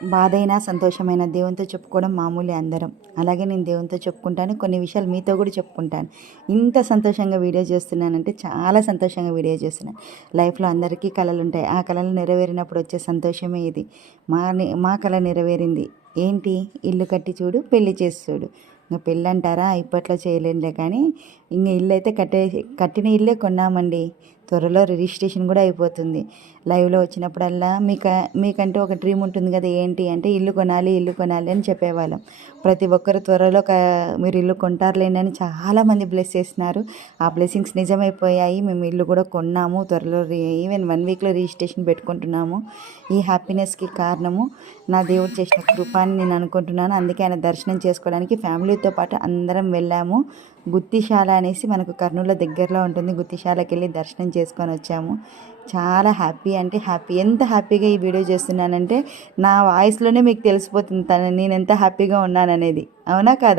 బాధైనా సంతోషమైన దేవునితో చెప్పుకోవడం మామూలే అందరం. అలాగే నేను దేవునితో చెప్పుకుంటాను. కొన్ని విషయాలు మీతో కూడా చెప్పుకుంటాను. ఇంత సంతోషంగా వీడియో చేస్తున్నానంటే చాలా సంతోషంగా వీడియో చేస్తున్నాను. లైఫ్లో అందరికీ కలలు ఉంటాయి. ఆ కలలు నెరవేరినప్పుడు వచ్చే సంతోషమే ఇది. మా కళ నెరవేరింది. ఏంటి? ఇల్లు కట్టి చూడు, పెళ్లి చేసి చూడు. ఇంకా పెళ్ళి అంటారా, ఇప్పట్లో చేయలేంలే, కానీ ఇంకా ఇల్లు అయితే కట్టిన ఇల్లే కొన్నామండి. త్వరలో రిజిస్ట్రేషన్ కూడా అయిపోతుంది. లైవ్లో వచ్చినప్పుడల్లా మీకంటూ ఒక డ్రీమ్ ఉంటుంది కదా, ఏంటి అంటే ఇల్లు కొనాలి అని చెప్పేవాళ్ళం. ప్రతి ఒక్కరు త్వరలో మీరు ఇల్లు కొంటారులేండి అని చాలామంది బ్లెస్ చేస్తున్నారు. ఆ బ్లెస్సింగ్స్ నిజమైపోయాయి. మేము ఇల్లు కూడా కొన్నాము. త్వరలో ఈవెన్ 1 వీక్లో రిజిస్ట్రేషన్ పెట్టుకుంటున్నాము. ఈ హ్యాపీనెస్కి కారణము నా దేవుడు చేసిన కృప అని నేను అనుకుంటున్నాను. అందుకే ఆయన దర్శనం చేసుకోవడానికి ఫ్యామిలీతో పాటు అందరం వెళ్ళాము. గుత్తిశాల అనేసి మనకు కర్నూలు దగ్గరలో ఉంటుంది. గుత్తిశాలకి వెళ్ళి దర్శనం చేసుకొని వచ్చాము. చాలా హ్యాపీ అంటే హ్యాపీ. ఎంత హ్యాపీగా ఈ వీడియో చేస్తున్నానంటే నా వాయిస్లోనే మీకు తెలిసిపోతుంది నేను ఎంత హ్యాపీగా ఉన్నాననేది. అవునా కాదా?